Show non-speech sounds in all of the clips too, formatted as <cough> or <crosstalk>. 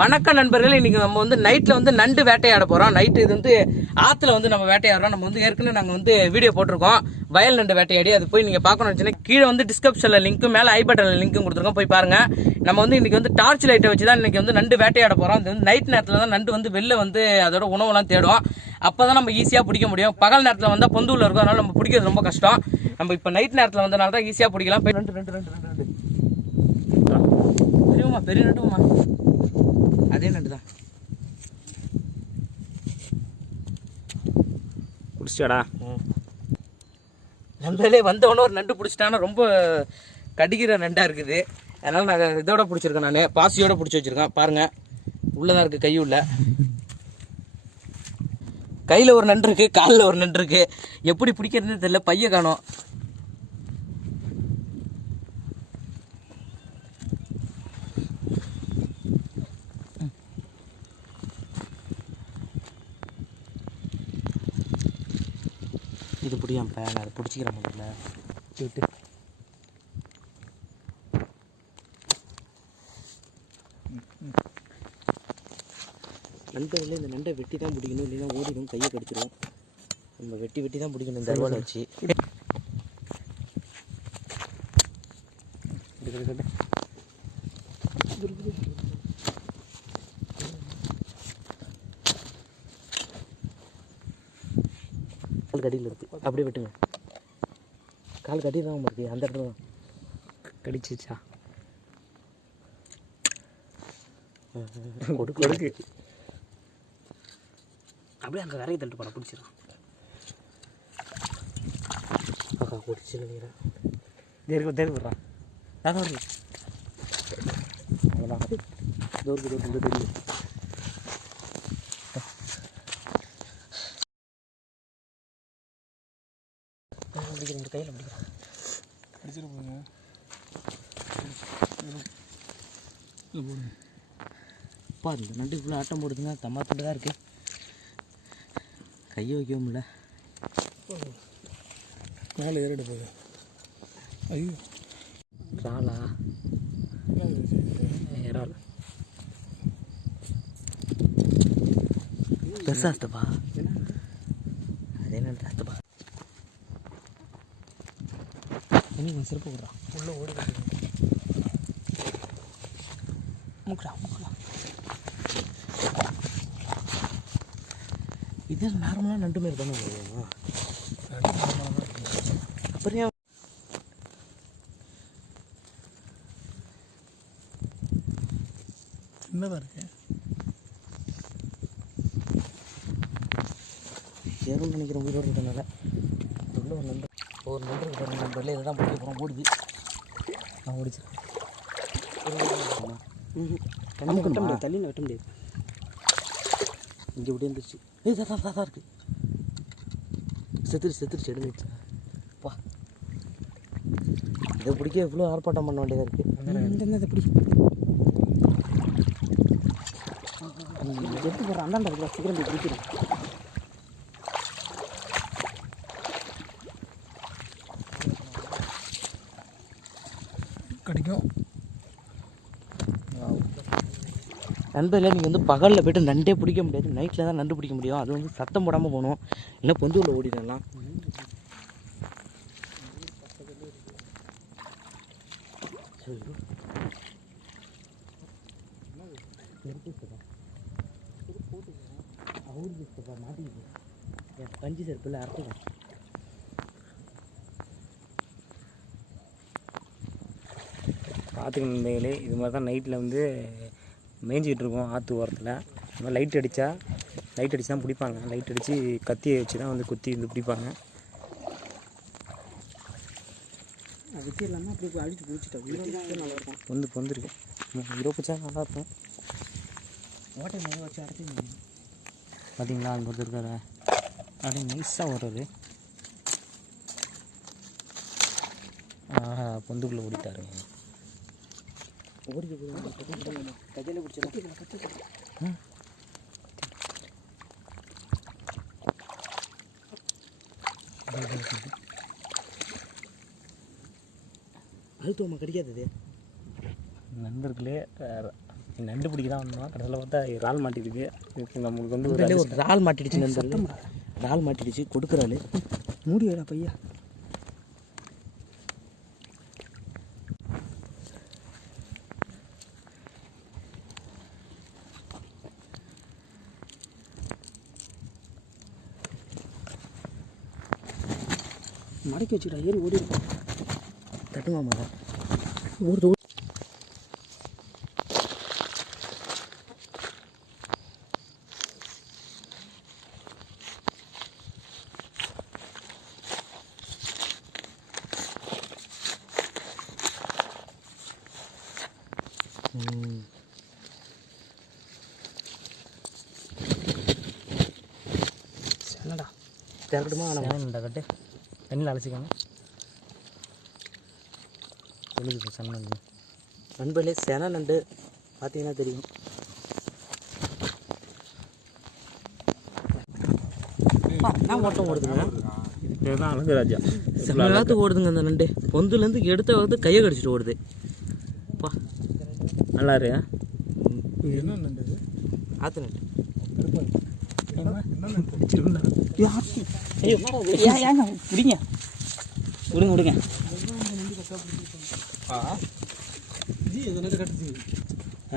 வணக்கம் நண்பர்களே இன்னைக்கு நம்ம வந்து நைட்ல வந்து நண்டு வேட்டையாட போறோம். நைட்டு இது வந்து ஆத்துல வந்து நம்ம வேட்டையாடுறோம். நம்ம வந்து ஏற்கனவே நாங்கள் வந்து வீடியோ போட்டிருக்கோம். வயல் நண்டு வேட்டையாடி அது போய் நீங்க பார்க்கணும் வச்சுன்னா கீழே வந்து டிஸ்கிரிப்ஷன்ல லிங்க்கும் மேல ஐ பட்டன்ல லிங்க்கும் கொடுத்துருக்கோம். போய் பாருங்க. நம்ம வந்து இன்னைக்கு வந்து டார்ச் லைட்டை வச்சு தான் இன்னைக்கு வந்து நண்டு வேட்டையாட போறோம். அது வந்து நைட் நேரத்தில் தான் நண்டு வந்து வெளில வந்து அதோட உணவெல்லாம் தேடும் அப்போ தான் நம்ம ஈஸியாக பிடிக்க முடியும். பகல் நேரத்தில் வந்தால் பொந்துள்ள இருக்கும். அதனால நம்ம பிடிக்கிறது ரொம்ப கஷ்டம். நம்ம இப்போ நைட் நேரத்தில் வந்தனால தான் ஈஸியாக பிடிக்கலாம். போய் ரெண்டு ரெண்டு ரெண்டு ரெண்டு பெரியமா பெரிய நண்டுமா அதே நண்டு தான். குடிச்சியாடா நண்பர்களே வந்தவொடனே ஒரு நண்டு பிடிச்சிட்டானா ரொம்ப கடிக்கிற நண்டா இருக்குது. அதனால நான் இதோட பிடிச்சிருக்கேன் நான். பாசியோட பிடிச்சி வச்சிருக்கேன். பாருங்க. உள்ளதான் இருக்கு கை உள்ள கையில ஒரு நண்டு இருக்கு காலில் ஒரு நண்டு இருக்கு. எப்படி பிடிக்கிறதுன்னு தெரியல. பைய காணோம். இது பிடிக்காம நான் அதை பிடிச்சிக்கிறேன் முதல்ல. விட்டு. நண்பர்களே இந்த நண்டை வெட்டி தான் பிடிக்கணும். இல்லைன்னா ஓடிடும் கையை கடிச்சிடும் நம்ம வெட்டி வெட்டி தான் பிடிக்கணும் இந்த அருவாலை வச்சு. கால் கடியில் இருக்கு அப்படியே வெட்டுங்க கால் கடி தான் இருக்கு அந்த இடத்துல தான். கடிச்சிச்சா? <laughs> கொடுக்கு கொடுக்கு. அப்படியே அங்கே விறகு தட்டு போட பிடிச்சிடும் அக்கா குடிச்சு நினைக்கிறேன் தேர்க்கு தேர்க்கு விட்றான் அதான் வருது அவ்வளோதான் தூருக்கு தூரம் தெரியும் பிடிக்கிறேன் கையில் பிடிக்கிறேன் அடிச்சிட்டு போங்க அப்பா இந்த நண்டு இவ்வளோ ஆட்டம் போடுதுங்க. தம்மா துண்டு தான் இருக்கு. கையை வைக்கவும் முடியல. மேலே ஏறிட்டு போகுது ஐயோ. ராலா. இறால் பெருசா அஸ்தப்பா அதே என்ன அஸ்தப்பா செருப்பு விட்றான் உள்ள ஓடி மூக்குடா மூக்குடா. இது நார்மலாக நண்டு மாரி தானே அப்புறம் சின்னதாக இருக்கு? ஏறும்னு நினைக்கிறேன் உயிரோடு இருக்கனால உள்ள ஒரு நண்டு ஒரு நண்டு இருக்கு பாருங்க. நம்பரில் இதை தான் பிடிக்க போகிறோம் ஓடுது நான் ஓடிச்சிருக்கேன். வெட்ட முடியாது தள்ளி வெட்ட முடியாது. இங்கே இப்படி இருந்துச்சு. ஏய் தான் தான் இருக்கு. செத்துரு செத்துருச்சு எடுத்துச்சு வா இதை பிடிக்க எவ்வளோ ஆர்ப்பாட்டம் பண்ண வேண்டியதாக இருக்குது இதை பிடி. எடுத்து போகிற அந்தாண்ட சீக்கிரம் பிடிக்கிறேன். நண்பர்களே நீங்கள் வந்து பகலில் போய்ட்டு நண்டே பிடிக்க முடியாது நைட்டில் தான் நண்டு பிடிக்க முடியும். அது வந்து சத்தம் போடாமல் போகணும். இல்லை பொந்துள்ள ஓடிடலாம். பஞ்சு செருப்பில் அறுத்துக்கும் பார்த்துக்கணும் நண்பர்களே. இது மாதிரி தான் நைட்டில் வந்து மேய்ஞ்சிக்கிட்டு இருக்கோம் ஆற்று ஓரத்தில். இந்த மாதிரி லைட் அடித்தா லைட் அடித்து தான் பிடிப்பாங்க. லைட் அடித்து கத்தியை வச்சு தான் வந்து குத்தி வந்து பிடிப்பாங்க. இல்லாமல் பிடிச்சிட்டோம் பொந்து பொந்துருக்கு. இருபச்சா நல்லாயிருக்கும் ஓட்டை மேலே வச்சு அடைச்சி பார்த்தீங்களா அங்கே ஒருத்தர் இருக்காரு. அப்படியே நைஸாக வர்றாரு ஆஹா பொந்துக்குள்ளே ஓடிட்டாரு ஓடி கையில் பிடிச்சிடலாம் அழுத்துவமா கிடைக்காதது. நண்பர்களே நண்டு பிடிக்க தான் வந்தோம். கடைசியில் பார்த்தா இறால் இதுக்கு நம்மளுக்கு வந்து ஒரு இறால் மாட்டிடுச்சு நண்பர்களே. இறால் மாட்டிடுச்சு கொடுக்குறாள். மூடி வைடா பையா. 가르쳐주라. 얘는 우리 다듬어 먹어. 모르도 음. 잘한다. 잘한다. 잘한다. தண்ணியில் அலசிக்காம சொல்லுது இப்போ சன்னல் நண்பர்களே சென நண்டு பார்த்தீங்கன்னா தெரியும். என்ன ஓட்டம் ஓடுதுங்க இது பேர் தான் அழகு ராஜா செம்மலாத்து ஓடுதுங்க அந்த நண்டு. பொந்துலேருந்து எடுத்த வந்து கையை கடிச்சிட்டு ஓடுது. அப்பா நல்லா இரு ஆத்து நண்டு ஐயோ ஏன் ஏங்க பிடிங்க விடுங்க விடுங்க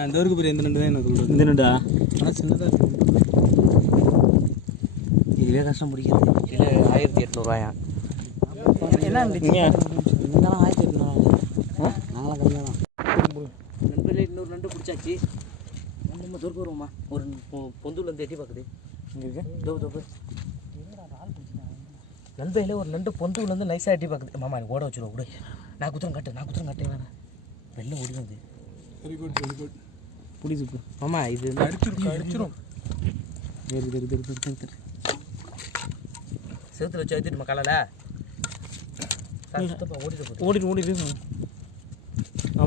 இந்த வரைக்கும் பெரிய இந்த நண்டு தான் எனக்கு சொல்கிறது இந்த நண்டா ஆனால் சின்னதாக இருக்கு இதுலேயே கஷ்டம் பிடிக்கிறது இல்லை ஆயிரத்தி எட்நூறுவாயா என்ன இங்கே இங்கெல்லாம் ஆயிரத்தி எட்நூறுவா நாங்களாம் கம்மியாக தான் நண்பர்களே இன்னொரு நண்டு பிடிச்சாச்சு நம்ம தூரம் வருவோமா ஒரு பொ- பொந்துலேருந்து எட்டி பார்க்குது இங்கே இருக்கு. தோ தோ போய். நண்பையில ஒரு நண்டு பொந்துலேருந்து நைஸாக எட்டி பார்க்குது மாமா எனக்கு ஓட வச்சுருவோம் விடு நான் குத்துறேன் கட்டு நான் குத்துறேன் கட்டு வேணாம். வெளில ஓடினது வெரி குட் வெரி குட் பிடிச்சி இப்போ மாமா இது வந்து அடிச்சிரும். தெரு தெரு தெரு தெரு தெரு செவுத்துல வச்சு அழுத்திட்டு காலையில் ஓடிட்டு ஓடிட்டு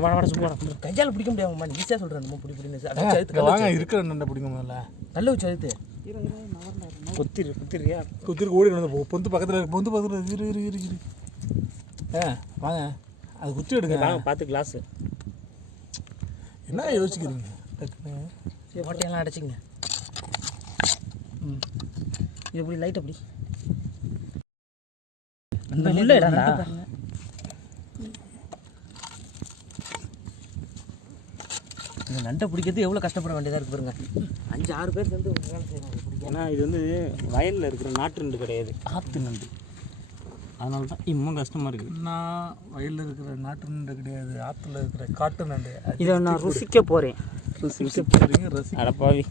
வாட வாட சும்மா கையால் பிடிக்க முடியாமம்மா நீ ஈஸியாக சொல்கிறேன் நம்ம பிடி கல்ல வாங்க இருக்கிற நண்டை பிடிங்க முதல்ல? நல்ல வச்சு அழுத்து கொத்திரு கொத்திரியா குத்திருக்கு ஓடி வந்து பொந்து பக்கத்தில் இருக்கு பொந்து பக்கத்தில் இரு இரு இரு இரு ஏ வாங்க. அது குத்தி எடுங்க. வாங்க பார்த்து கிளாஸு என்ன யோசிக்கிறீங்க? டக்குன்னு. ஓட்டையெல்லாம் அடைச்சிங்க ம். இது எப்படி லைட் அப்படி? உள்ள இந்த நண்டை பிடிக்கிறது எவ்வளோ கஷ்டப்பட வேண்டியதாக இருக்கு பாருங்க. அஞ்சு ஆறு பேர் சேர்ந்து ஒரு வேலை செய்யணும் பிடிக்க. ஏன்னா இது வந்து வயலில் இருக்கிற நாட்டு நண்டு கிடையாது. ஆற்று நண்டு. அதனால தான் இன்னும் கஷ்டமாக இருக்குது. நான் வயலில் இருக்கிற நாட்டு நண்டு கிடையாது ஆற்றுல இருக்கிற காட்டு நண்டு. இதை நான் ருசிக்க போகிறேன் ருசி போகிறீங்க ரசி அடப்பாவி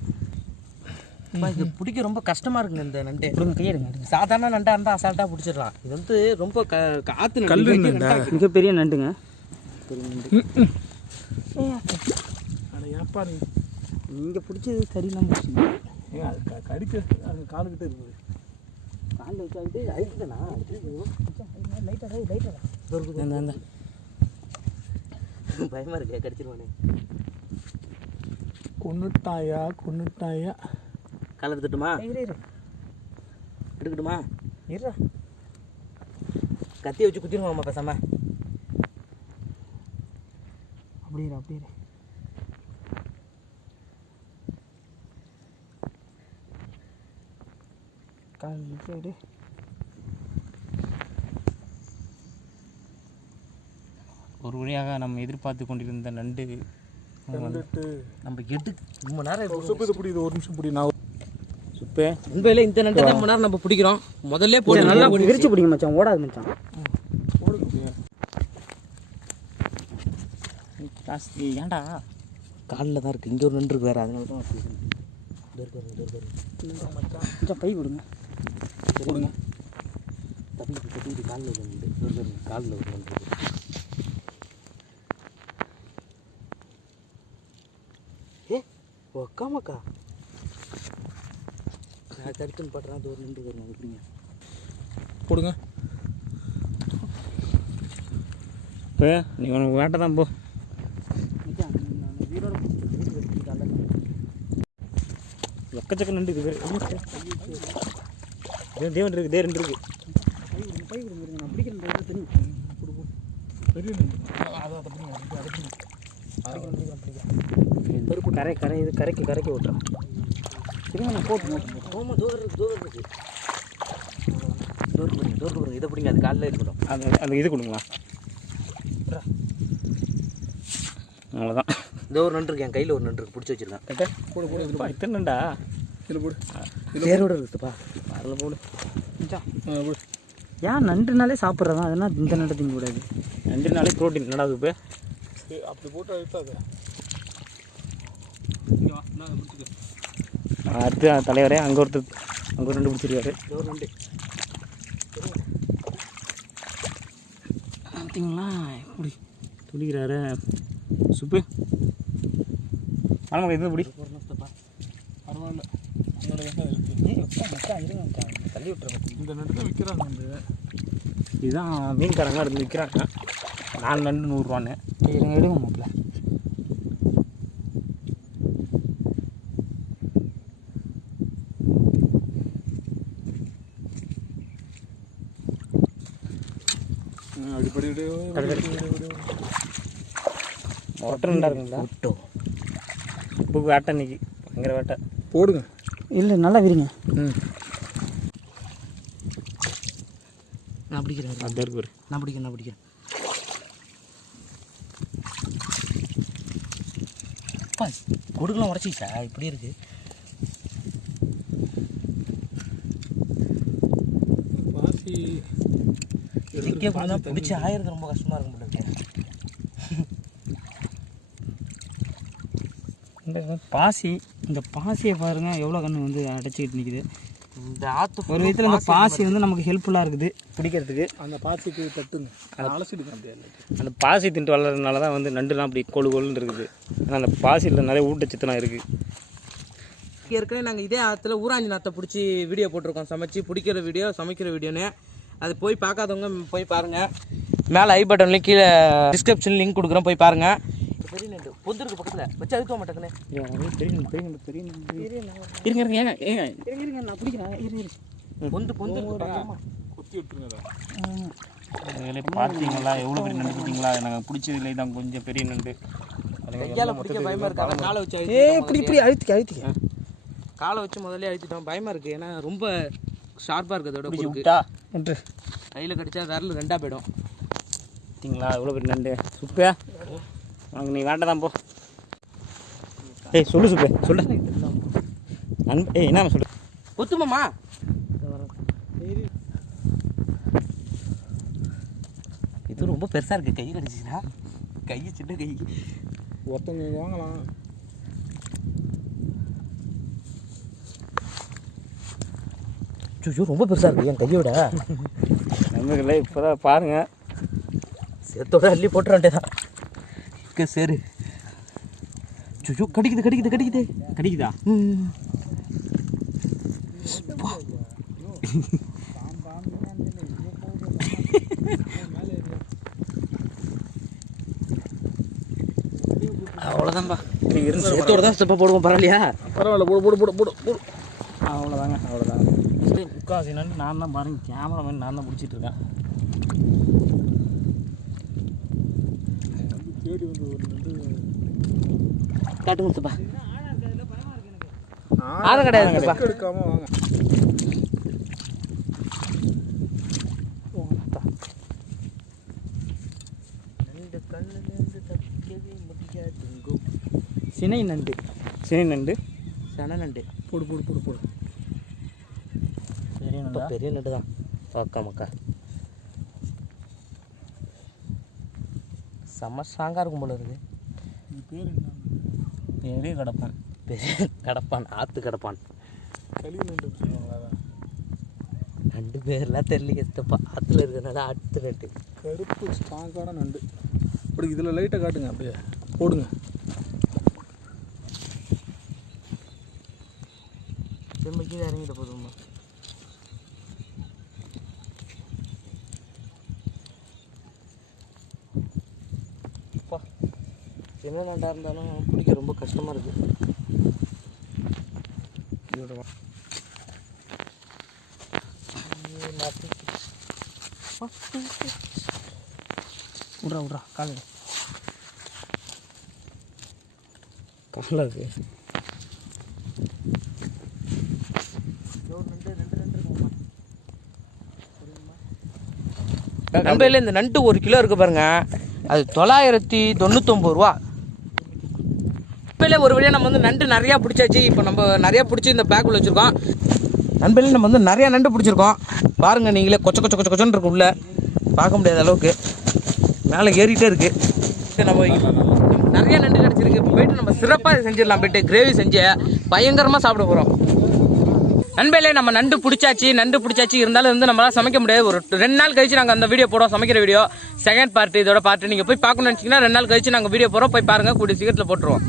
இது பிடிக்க ரொம்ப கஷ்டமா இருக்குங்க இந்த நண்டு. விடுங்க கையெடுங்க சாதாரண நண்டா இருந்தால் அசால்ட்டாக பிடிச்சிடலாம். இது வந்து ரொம்ப க கல்லு நண்டு. நண்டா? மிகப்பெரிய நண்டுங்க. ஆனால் ஏன்ப்பா நீ? நீங்கள் பிடிச்சது சரியில்லாம போச்சுங்க ஏன் அது க- கடிக்க அங்கே காலுக்கிட்ட இருக்குது. காலில் வச்சு அழுத்து அழுத்துட்டேண்ணா லைட்டாக லைட்டாக இந்த இந்த பயமா இருக்கு கடிச்சிருவானே. கொன்னுட்டாயா கொன்னுட்டாயா? காலை எடுத்துட்டுமா? எடுக்கட்டுமா? இருடா. கத்தியை வச்சு குத்திடுவாமா பேசாம. அப்படி இரு. சைடு ஒரு வழியாக நம்ம எதிர்பார்த்து கொண்டிருந்த நண்டு வந்துட்டு நம்ம எட்டு ரொம்ப நேரம் இப்போ சுப்பு இது பிடிக்குது ஒரு நிமிஷம் பிடி நான் சுப்பே. உண்மையில இந்த நண்டை தான் ரொம்ப நேரம் நம்ம பிடிக்கிறோம். முதல்ல போட்டு நல்லா விரிச்சு பிடிங்க மச்சான் ஓடாது மச்சான். ஜாஸ்தி ஏன்டா? காலில் தான் இருக்கு. இங்கே ஒரு நண்டு இருக்கு வேற அதனால தான். மச்சான் பை கொடுங்க. கொடுங்க. தம்பி தம்பி காலில் ஒரு இதோ இருக்கு பாருங்க, காலில் ஒரு. ஏ ஒக்காமக்கா நான் கடிச்சுன்னு படுறேன் அது ஒரு நண்டு வரும் எப்படிங்க கொடுங்க. இப்போ நீ உனக்கு வேட்டை தான் போ. எக்கச்சக்க நண்டு இருக்குது தேவன் தேவன் இருக்கு தேவன் இருக்கு. பை கொடுங்க நான் பிடிக்கிறேன் தண்ணி நண்டு பிடிங்க பிடிங்க பிடிக்கிறேன் பிடிக்கிறேன் கரை கரை இது கரைக்கு கரைக்கு விட்டுறோம் திரும்ப நான் போட்டு. ஆமாம் தூரம் தூரம் இருக்கு. தூரம் பாருங்க இதை பிடிங்க அது காலில் இருக்கணும் அந்த அந்த இது கொடுங்களா? அவ்வளோதான் இந்த ஒரு நண்டு இருக்கு என் கையில் ஒரு நண்டு இருக்கு. பிடிச்சி வச்சிருக்கேன். போடு இத்தனைண்டா இதில் போடு. பேரோட இருக்குப்பா அதில் போடு. ஏன் நண்டுனாலே சாப்பிட்றதா? அதெல்லாம் இந்த நண்டு திங்க கூடாது? நாளைக்கு ப்ரோட்டீன் என்னடா இப்போ? சரி, அப்படி போட்டு அழுத்தாது அடுத்து தலைவரே அங்கே ஒருத்தர் அங்கே ஒரு ரெண்டு பிடிச்சிருக்காரு. பார்த்தீங்களா எப்படி துடிக்கிறாரு சுப்பு. ஆமாம் இது பிடி பரவாயில்ல அதோட வெங்காயம் இருக்கு தள்ளி விட்டுறேன் இந்த நண்டு விற்கிறாங்க வந்து இதுதான் மீன்காரங்க இருந்து விற்கிறாங்க நாலு நண்டு நூறுரூவான்னு இருங்க எடுங்க மாப்பிள்ள அடிப்படி ஒட்டை நண்டா இருக்குங்களா விட்டோ இப்போ வேட்டை இன்னைக்கு பயங்கர வேட்டை போடுங்க இல்லை நல்லா விரிங்க நான் பிடிக்கிறேன். நான் பிடிக்கிறேன் நான் பிடிக்கிறேன். அப்பா கொடுக்கலாம் உடச்சிச்சா? இப்படி இருக்கு. பாசி இதுக்கே கொடுத்தா பிடிச்சி ஆயிரது ரொம்ப கஷ்டமா இருக்கும் போல இருக்கு. <laughs> இந்த பாசி இந்த பாசியை பாருங்க எவ்வளோ கண்ணு வந்து அடைச்சிக்கிட்டு நிற்குது இந்த ஆத்து ஒரு விதத்தில் இந்த பாசி வந்து நமக்கு ஹெல்ப்ஃபுல்லாக இருக்குது. பிடிக்கிறதுக்கு அந்த பாசிக்கு தட்டுங்க. அதை அலசிடுங்க அப்படியே. அந்த பாசி தின்ட்டு வளர்றதுனால தான் வந்து நண்டுலாம் அப்படி கொழு கொழுன்னு இருக்குது. ஆனால் அந்த பாசியில் நிறைய ஊட்டச்சத்துலாம் இருக்குது ஏற்கனவே நாங்கள் இதே ஆற்றுல ஊராஞ்சி நாத்தை பிடிச்சி வீடியோ போட்டிருக்கோம். சமைச்சு பிடிக்கிற வீடியோ சமைக்கிற வீடியோன்னு அது போய் பார்க்காதவங்க போய் பாருங்கள் மேலே ஐ பட்டன்லேயும் கீழே டிஸ்கிரிப்ஷன் லிங்க் கொடுக்குறோம் போய் பாருங்கள் பொந்துருக்கு பக்கத்தில். வச்சு அதுக்க மாட்டேங்கண்ணே பெரிய பெரிய பெரிய இருங்க இருங்க ஏங்க ஏங்க. இருங்க இருங்க நான் பிடிக்கிறேன். இரு இரு. பொந்து பொந்து. குத்தி விட்டுருங்க அதை பார்த்தீங்களா? எவ்வளோ பெரிய நண்டு பார்த்தீங்களா நாங்கள் பிடிச்சதுல தான் கொஞ்சம் பெரிய நண்டு கையால் பிடிக்க பயமாக இருக்கு. அதான் காலை வச்சு ஏ இப்படி இப்படி அழுத்திக்க அழுத்திக்க. காலை வச்சு முதல்ல அழுத்திட்டோம். பயமாக இருக்குது ஏன்னா ரொம்ப ஷார்ப்பாக இருக்குது அதோட பிடிச்சி குறுக்கு விட்டா? என்று கையில் கடிச்சா விரல் ரெண்டாக போயிடும். பார்த்தீங்களா? எவ்வளோ பெரிய நண்டு சுப்பே உனக்கு நீ வேண்டாம் தான் போ. ஏய் சொல்லு சுப்பே சொல்லு. நண்ப ஏய் என்ன சொல்லு? கொத்துமாமா. இது ரொம்ப பெருசாக இருக்குது கை கடிச்சிச்சுன்னா? கை சின்ன கை. ஒருத்தவங்க வாங்கலாம். ஐயோ ரொம்ப பெருசாக இருக்குது என் கையோட <laughs> நண்பர்களே இப்போ தான் பாருங்கள் சேத்தோட அள்ளி போட்டுற வேண்டியதான் சரி. ஐயோ கடிக்குது கடிக்குது கடிக்குது. கிடைக்குதா. அவ்வளோதான்பா சேத்தோட தான் ஸ்டெப்பை போடுவோம் பரவாயில்லையா? பரவாயில்ல போடு போடு போடு போடு போடு. அவ்வளோதாங்க அவ்வளோதாங்க முக்காசி நான் தான் பாருங்க. கேமராமேன் நான் தான் பிடிச்சிட்டு இருக்கேன். தேடி வந்து நண்டு காட்டு முத்துப்பா ஆழம் கிடையாது risk எடுக்காம வாங்க. சினை நண்டு. சரி நண்டு. சன நண்டு. போடு போடு போடு போடு. சரி இப்போ பெரிய நண்டு தான் அக்கா செம்ம ஸ்ட்ராங்காக இருக்கும் போல இருக்கு. இது பேர் என்ன? பெரிய கிடப்பேன்? பெரிய கடப்பான் ஆற்று கடப்பான். களி நண்டு பேர்லாம் தெரியல எத்தப்பா ஆற்றுல இருக்கிறனால ஆற்று நண்டு. கருப்பு ஸ்ட்ராங்கான நண்டு. அப்படி இதில் லைட்டை காட்டுங்க அப்படியே. போடுங்க. திரும்ப கீழே இறங்கிட்ட போதுமா அப்பா, என்ன நண்டா இருந்தாலும் பிடிக்க ரொம்ப கஷ்டமா இருக்கு. இதோட வா- விட்றா விட்றா கால். காலில் இருக்கு நண்பர்களே இந்த நண்டு ஒரு கிலோ இருக்கு பாருங்க. அது தொள்ளாயிரத்தி தொண்ணூத்தொம்பது ரூபா. நண்பர்களே ஒரு வழியாக நம்ம வந்து நண்டு நிறையா பிடிச்சாச்சு. இப்போ நம்ம நிறையா பிடிச்சி இந்த பேக்குள்ளே வச்சுருக்கோம். நண்பர்களே நம்ம வந்து நிறையா நண்டு பிடிச்சிருக்கோம். பாருங்கள் நீங்களே கொச்ச கொச்ச கொச்ச கொச்சன்னு இருக்கு உள்ள. பார்க்க முடியாத அளவுக்கு. மேலே ஏறிட்டே இருக்குது சரி, நம்ம நிறைய நண்டு கிடச்சிருக்கு. இப்போ போயிட்டு நம்ம சிறப்பாக செஞ்சிடலாம் போயிட்டு கிரேவி செஞ்சு பயங்கரமாக சாப்பிட போகிறோம் நண்பையிலே நம்ம நண்டு பிடிச்சாச்சு நண்டு பிடிச்சாச்சு. இருந்தாலும் வந்து நம்மளால சமைக்க முடியாது. ஒரு ரெண்டு நாள் கழிச்சு நாங்கள் அந்த வீடியோ போடுறோம் சமைக்கிற வீடியோ செகண்ட் பார்ட் இதோட பார்ட்டு நீங்கள் போய் பார்க்கணும்னு நினச்சிங்கன்னா ரெண்டு நாள் கழிச்சு நாங்கள் வீடியோ போடுறோம். போய் பாருங்கள் கூடிய சீக்கிரத்தில் போட்டுருவோம்.